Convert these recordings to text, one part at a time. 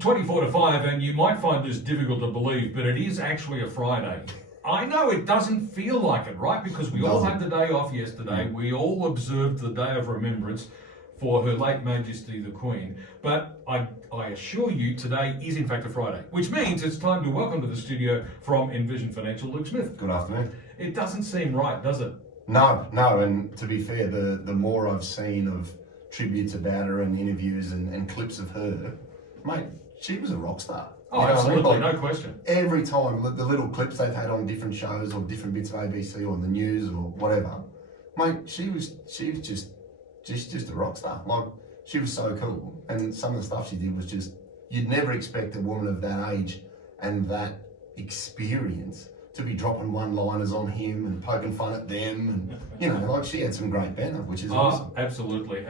24 to 5, and you might find this difficult to believe, but it is actually a Friday. I know it doesn't feel like it, right? Because we all had the day off yesterday. We all observed the Day of Remembrance for Her late Majesty the Queen. But I assure you, today is in fact a Friday, which means it's time to welcome to the studio from Envision Financial, Luke Smith. Good afternoon. It doesn't seem right, does it? No, and to be fair, the more I've seen of tributes about her and interviews and clips of her, mate, she was a rock star. Oh, absolutely, no question. Every time, the little clips they've had on different shows or different bits of ABC or the news or whatever, mate, she was just a rock star. Like, she was so cool, and some of the stuff she did was just, you'd never expect a woman of that age and that experience to be dropping one-liners on him and poking fun at them, and like, she had some great banter, which is awesome. Absolutely,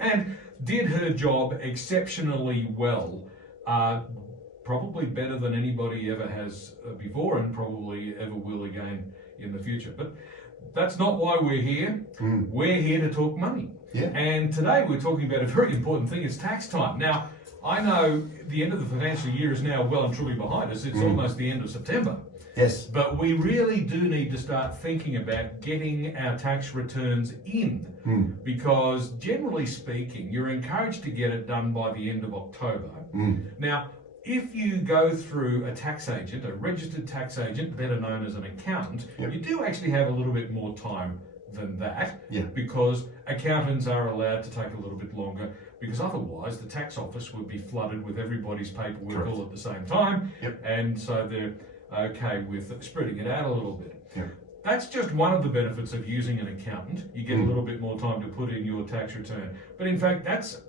and did her job exceptionally well. Probably better than anybody ever has before, and probably ever will again in the future. But that's not why we're here. We're here to talk money. Yeah. And today we're talking about a very important thing. It's tax time. Now, I know the end of the financial year is now well and truly behind us. It's almost the end of September. Yes. But we really do need to start thinking about getting our tax returns in, because generally speaking, you're encouraged to get it done by the end of October. Now, if you go through a tax agent, a registered tax agent, better known as an accountant, you do actually have a little bit more time than that, because accountants are allowed to take a little bit longer, because otherwise the tax office would be flooded with everybody's paperwork all at the same time, and so they're okay with spreading it out a little bit. That's just one of the benefits of using an accountant. You get a little bit more time to put in your tax return. But in fact, that's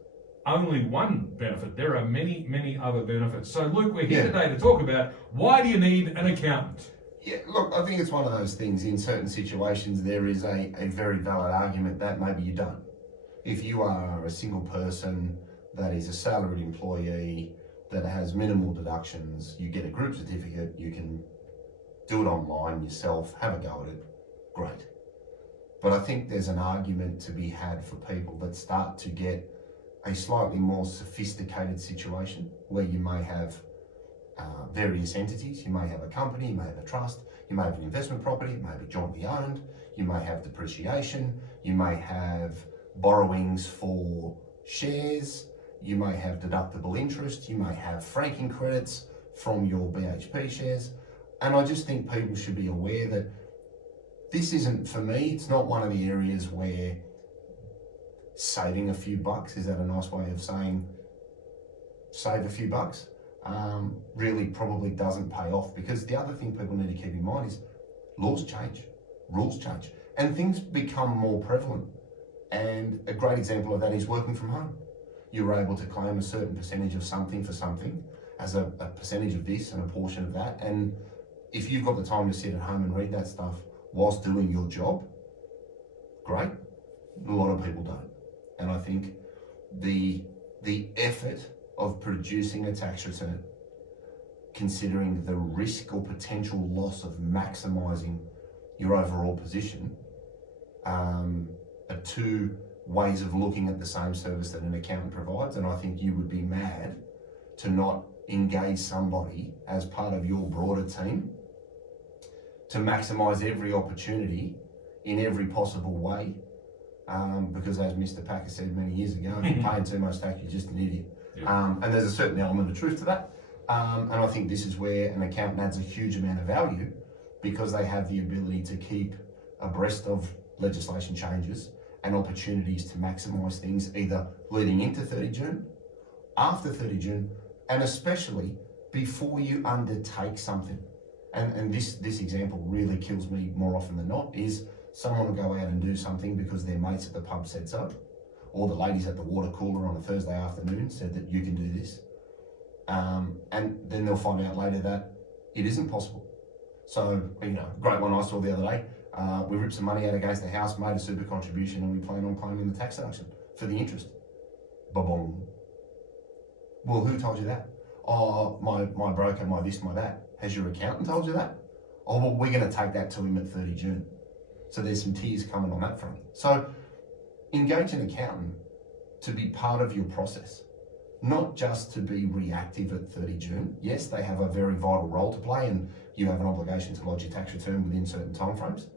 only one benefit. There are many, many other benefits. So Luke, we're here today to talk about, why do you need an accountant? Yeah, look, I think it's one of those things. In certain situations, there is a very valid argument that maybe you don't. If you are a single person that is a salaried employee that has minimal deductions, you get a group certificate, you can do it online yourself, have a go at it, great. But I think there's an argument to be had for people that start to get a slightly more sophisticated situation where you may have various entities. You may have a company, you may have a trust, you may have an investment property, it may be jointly owned, you may have depreciation, you may have borrowings for shares, you may have deductible interest, you may have franking credits from your BHP shares. And I just think people should be aware that this isn't, for me, it's not one of the areas where saving a few bucks, is that a nice way of saying save a few bucks, really probably doesn't pay off. Because the other thing people need to keep in mind is laws change, rules change, and things become more prevalent. And a great example of that is working from home. You're able to claim a certain percentage of something for something as a percentage of this and a portion of that. And if you've got the time to sit at home and read that stuff whilst doing your job, great. A lot of people don't. And I think the effort of producing a tax return, considering the risk or potential loss of maximising your overall position, are two ways of looking at the same service that an accountant provides. And I think you would be mad to not engage somebody as part of your broader team to maximise every opportunity in every possible way. Because as Mr. Packer said many years ago, if you're paying too much tax, you're just an idiot. And there's a certain element of truth to that. And I think this is where an accountant adds a huge amount of value, because they have the ability to keep abreast of legislation changes and opportunities to maximise things, either leading into 30 June, after 30 June, and especially before you undertake something. And this example really kills me more often than not, is someone will go out and do something because their mates at the pub said so, or the ladies at the water cooler on a Thursday afternoon said that you can do this. And then they'll find out later that it isn't possible. So, great one I saw the other day, we ripped some money out against the house, made a super contribution, and we plan on claiming the tax deduction for the interest. Ba-bong. Well, who told you that? Oh, my broker, my this, my that. Has your accountant told you that? Oh, well, we're going to take that to him at 30 June. So there's some tears coming on that front. So engage an accountant to be part of your process. not just to be reactive at 30 June. Yes, they have a very vital role to play, and you have an obligation to lodge your tax return within certain timeframes.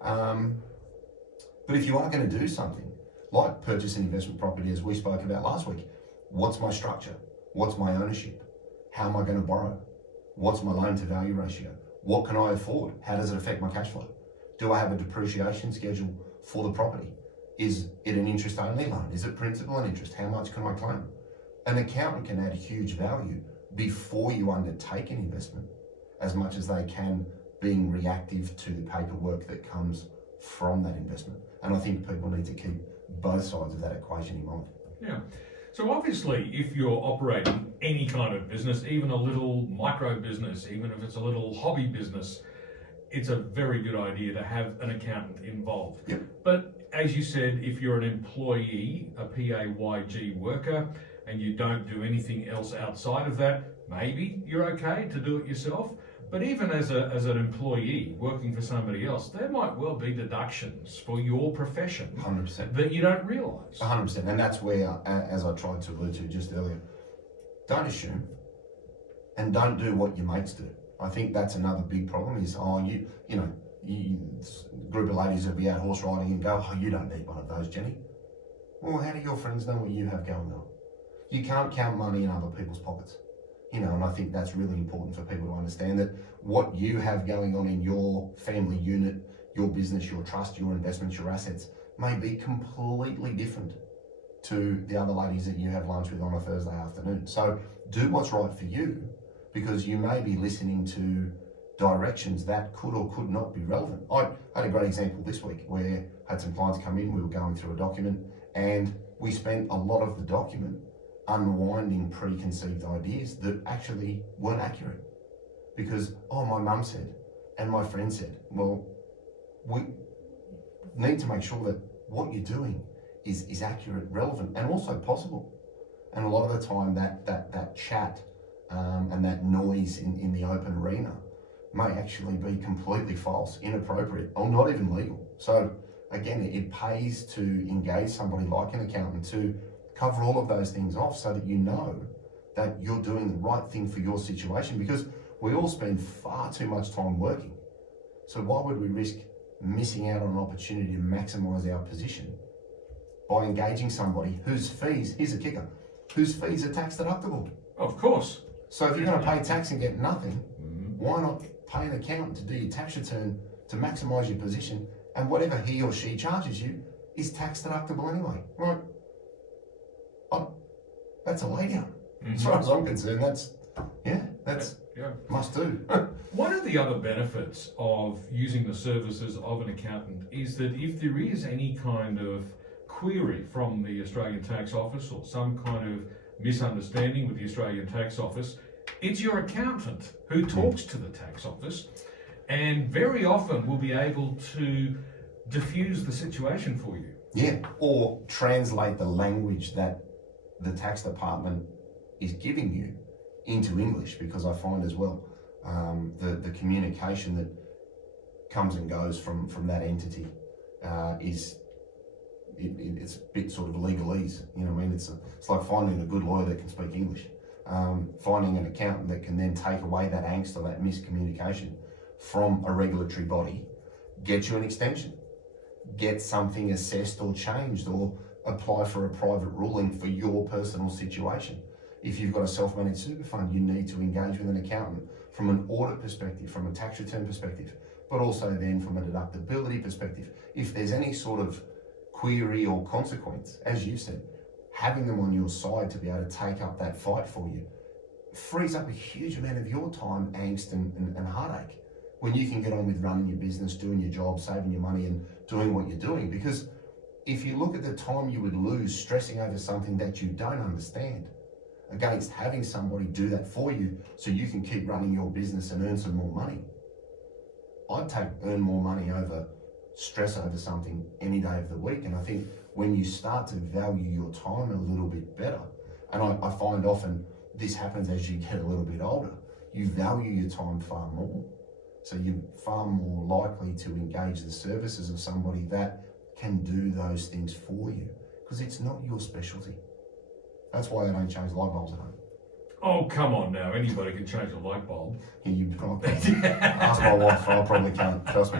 But if you are going to do something like purchase an investment property, as we spoke about last week, what's my structure? What's my ownership? How am I going to borrow? What's my loan to value ratio? What can I afford? How does it affect my cash flow? Do I have a depreciation schedule for the property? Is it an interest only loan? Is it principal and interest? How much can I claim? An accountant can add huge value before you undertake an investment, as much as they can being reactive to the paperwork that comes from that investment. And I think people need to keep both sides of that equation in mind. Yeah. So obviously, if you're operating any kind of business, even a little micro business, even if it's a little hobby business, it's a very good idea to have an accountant involved. Yep. But as you said, if you're an employee, a PAYG worker, and you don't do anything else outside of that, maybe you're okay to do it yourself. But even as an employee working for somebody else, there might well be deductions for your profession 100%. that you don't realise. 100%. And that's where, as I tried to allude to just earlier, don't assume and don't do what your mates do. I think that's another big problem is, group of ladies will be out horse riding and go, oh, you don't need one of those, Jenny. Well, how do your friends know what you have going on? You can't count money in other people's pockets. And I think that's really important for people to understand that what you have going on in your family unit, your business, your trust, your investments, your assets may be completely different to the other ladies that you have lunch with on a Thursday afternoon. So do what's right for you, because you may be listening to directions that could or could not be relevant. I had a great example this week where I had some clients come in, we were going through a document, and we spent a lot of the document unwinding preconceived ideas that actually weren't accurate. Because, my mum said, and my friend said, well, we need to make sure that what you're doing is accurate, relevant, and also possible. And a lot of the time that chat and that noise in the open arena may actually be completely false, inappropriate, or not even legal. So again, it pays to engage somebody like an accountant to cover all of those things off so that you know that you're doing the right thing for your situation, because we all spend far too much time working. So why would we risk missing out on an opportunity to maximize our position by engaging somebody whose fees, here's a kicker, whose fees are tax deductible? Of course. So if you're going to pay tax and get nothing, why not pay an accountant to do your tax return to maximize your position, and whatever he or she charges you is tax deductible anyway, right? That's a laydown. As far as I'm concerned, that's must do. One of the other benefits of using the services of an accountant is that if there is any kind of query from the Australian Tax Office or some kind of misunderstanding with the Australian Tax Office, it's your accountant who talks to the tax office, and very often will be able to diffuse the situation for you. Yeah, or translate the language that the tax department is giving you into English, because I find as well the communication that comes and goes from that entity it's a bit sort of legalese. It's like finding a good lawyer that can speak English, finding an accountant that can then take away that angst or that miscommunication from a regulatory body, get you an extension, get something assessed or changed, or apply for a private ruling for your personal situation. If you've got a self-managed super fund, you need to engage with an accountant from an audit perspective, from a tax return perspective, but also then from a deductibility perspective. If there's any sort of query or consequence, as you said, having them on your side to be able to take up that fight for you frees up a huge amount of your time, angst and heartache, when you can get on with running your business, doing your job, saving your money and doing what you're doing. Because if you look at the time you would lose stressing over something that you don't understand, against having somebody do that for you so you can keep running your business and earn some more money, I'd earn more money over stress over something any day of the week. And I think when you start to value your time a little bit better, and I find often this happens as you get a little bit older, you value your time far more. So you're far more likely to engage the services of somebody that can do those things for you, because it's not your specialty. That's why I don't change light bulbs at home. Oh, come on now. Anybody can change a light bulb. Ask my wife, I probably can't. Trust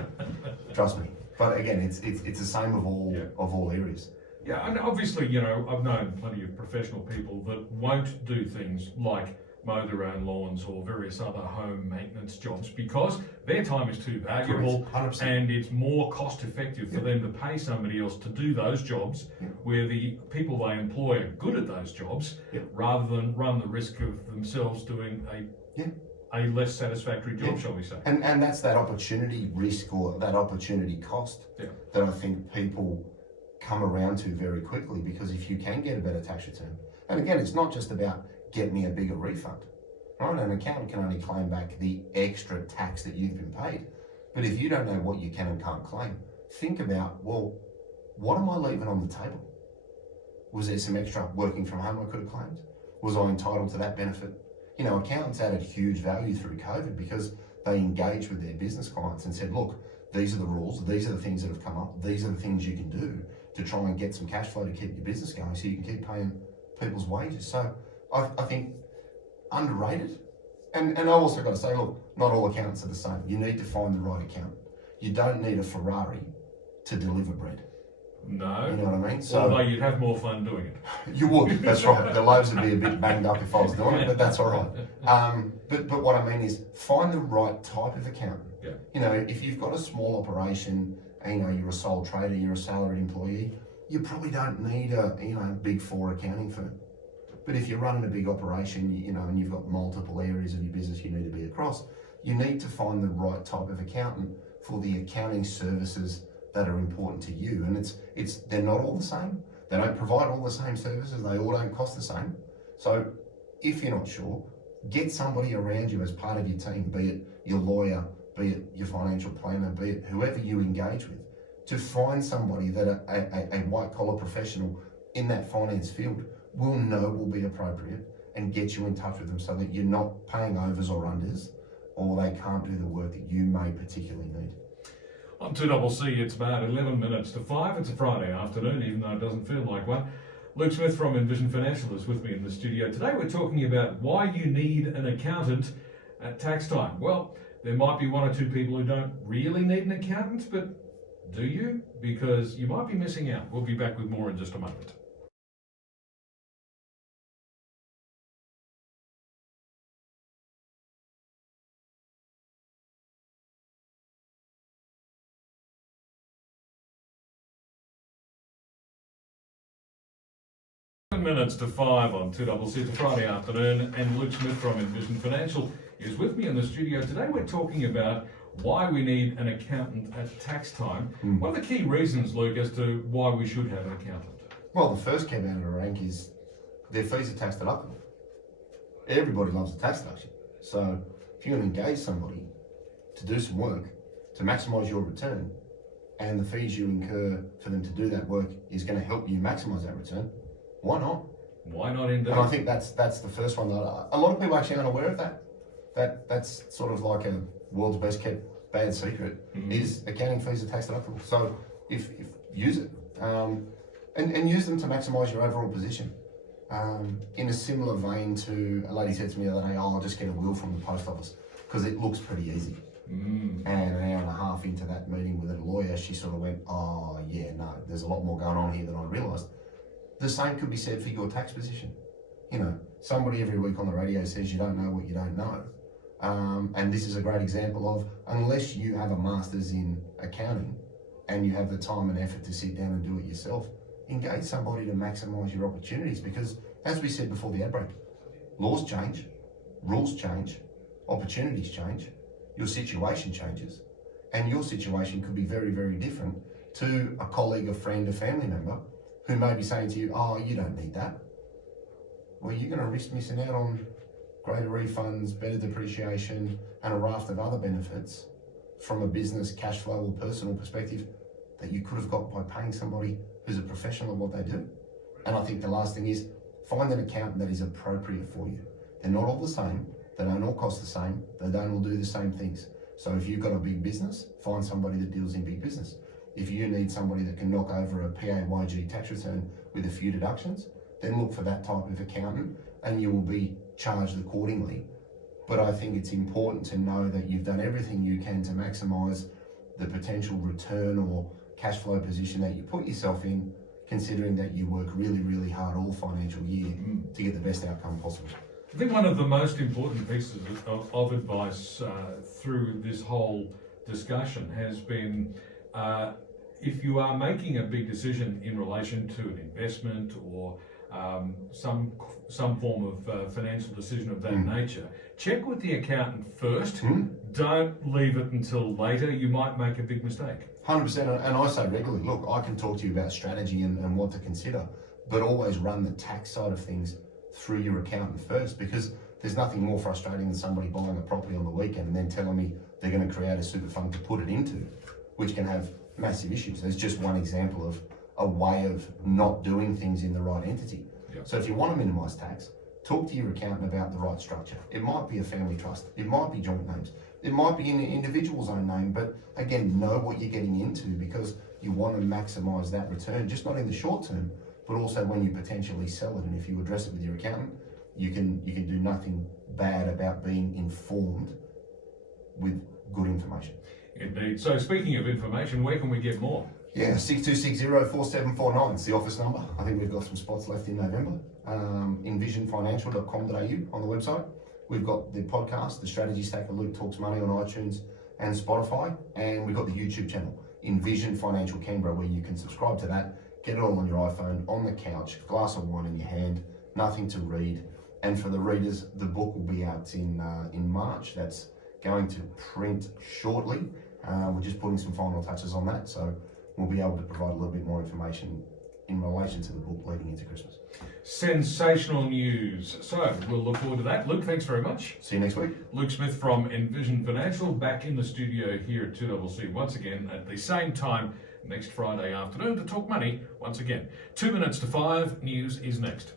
me. But again, it's the same of all areas. Yeah, and obviously, I've known plenty of professional people that won't do things like mow their own lawns or various other home maintenance jobs because their time is too valuable. 100%. And it's more cost effective for them to pay somebody else to do those jobs where the people they employ are good at those jobs rather than run the risk of themselves doing a less satisfactory job, shall we say. And that's that opportunity risk or that opportunity cost that I think people come around to very quickly, because if you can get a better tax return, and again, it's not just about get me a bigger refund, right? An accountant can only claim back the extra tax that you've been paid. But if you don't know what you can and can't claim, think about, well, what am I leaving on the table? Was there some extra working from home I could have claimed? Was I entitled to that benefit? Accountants added huge value through COVID because they engaged with their business clients and said, look, these are the rules, these are the things that have come up, these are the things you can do to try and get some cash flow to keep your business going so you can keep paying people's wages. So I think underrated. And I also got to say, look, not all accountants are the same. You need to find the right accountant. You don't need a Ferrari to deliver bread. No. You know what I mean? So, although you'd have more fun doing it. You would, that's right. The loaves would be a bit banged up if I was doing it, but that's all right. But what I mean is find the right type of accountant. Yeah. If you've got a small operation and you're a sole trader, you're a salaried employee, you probably don't need a big four accounting firm. But if you're running a big operation, and you've got multiple areas of your business you need to be across, you need to find the right type of accountant for the accounting services that are important to you. And they're not all the same. They don't provide all the same services. They all don't cost the same. So if you're not sure, get somebody around you as part of your team, be it your lawyer, be it your financial planner, be it whoever you engage with, to find somebody that a white collar professional in that finance field will be appropriate and get you in touch with them so that you're not paying overs or unders, or they can't do the work that you may particularly need. On 2CC, it's about 11 minutes to 5. It's a Friday afternoon, even though it doesn't feel like one. Luke Smith from Envision Financial is with me in the studio. Today we're talking about why you need an accountant at tax time. Well, there might be one or two people who don't really need an accountant, but do you? Because you might be missing out. We'll be back with more in just a moment. Minutes to 5 on 2CC. It's a Friday afternoon, and Luke Smith from Envision Financial is with me in the studio. Today we're talking about why we need an accountant at tax time. What are the key reasons, Luke, as to why we should have an accountant? Well, the first came out of the rank is their fees are tax deductible. Everybody loves a tax deduction. So if you can engage somebody to do some work to maximise your return, and the fees you incur for them to do that work is going to help you maximise that return, why not? Why not indeed? And I think that's the first one that a lot of people actually aren't aware of that's sort of like a world's best kept bad secret, is accounting fees are tax deductible. So if use it, and use them to maximise your overall position. In a similar vein to a lady said to me the other day, I'll just get a will from the post office because it looks pretty easy. And an hour and a half into that meeting with a lawyer, she sort of went, oh yeah, no, there's a lot more going on here than I realised. The same could be said for your tax position. Somebody every week on the radio says you don't know what you don't know. And this is a great example of, unless you have a master's in accounting and you have the time and effort to sit down and do it yourself, engage somebody to maximise your opportunities, because as we said before the ad break, laws change, rules change, opportunities change, your situation changes, and your situation could be very, very different to a colleague, a friend, a family member who may be saying to you, oh, you don't need that. Well, you're going to risk missing out on greater refunds, better depreciation, and a raft of other benefits from a business, cash flow, or personal perspective that you could have got by paying somebody who's a professional at what they do. And I think the last thing is, find an accountant that is appropriate for you. They're not all the same, they don't all cost the same, they don't all do the same things. So if you've got a big business, find somebody that deals in big business. If you need somebody that can knock over a PAYG tax return with a few deductions, then look for that type of accountant and you will be charged accordingly. But I think it's important to know that you've done everything you can to maximise the potential return or cash flow position that you put yourself in, considering that you work really, really hard all financial year to get the best outcome possible. I think one of the most important pieces of advice through this whole discussion has been if you are making a big decision in relation to an investment or some form of financial decision of that nature, check with the accountant first. Don't leave it until later. You might make a big mistake. 100%, and I say regularly, look, I can talk to you about strategy and what to consider, but always run the tax side of things through your accountant first, because there's nothing more frustrating than somebody buying a property on the weekend and then telling me they're going to create a super fund to put it into, which can have massive issues. There's just one example of a way of not doing things in the right entity. Yep. So if you want to minimise tax, talk to your accountant about the right structure. It might be a family trust, it might be joint names, it might be in an individual's own name, but again, know what you're getting into, because you want to maximise that return, just not in the short term, but also when you potentially sell it. And if you address it with your accountant, you can do nothing bad about being informed with good information. Indeed. So speaking of information, where can we get more? Yeah, 62604749 is the office number. I think we've got some spots left in November. Envisionfinancial.com.au on the website. We've got the podcast, The Strategy Stack of Luke Talks Money on iTunes and Spotify. And we've got the YouTube channel, Envision Financial Canberra, where you can subscribe to that, get it all on your iPhone, on the couch, glass of wine in your hand, nothing to read. And for the readers, the book will be out in March. That's going to print shortly. We're just putting some final touches on that, so we'll be able to provide a little bit more information in relation to the book leading into Christmas. Sensational news. So we'll look forward to that. Luke, thanks very much. See you next week. Luke Smith from Envision Financial, back in the studio here at 2CC once again at the same time next Friday afternoon to talk money once again. 2 minutes to 5, news is next.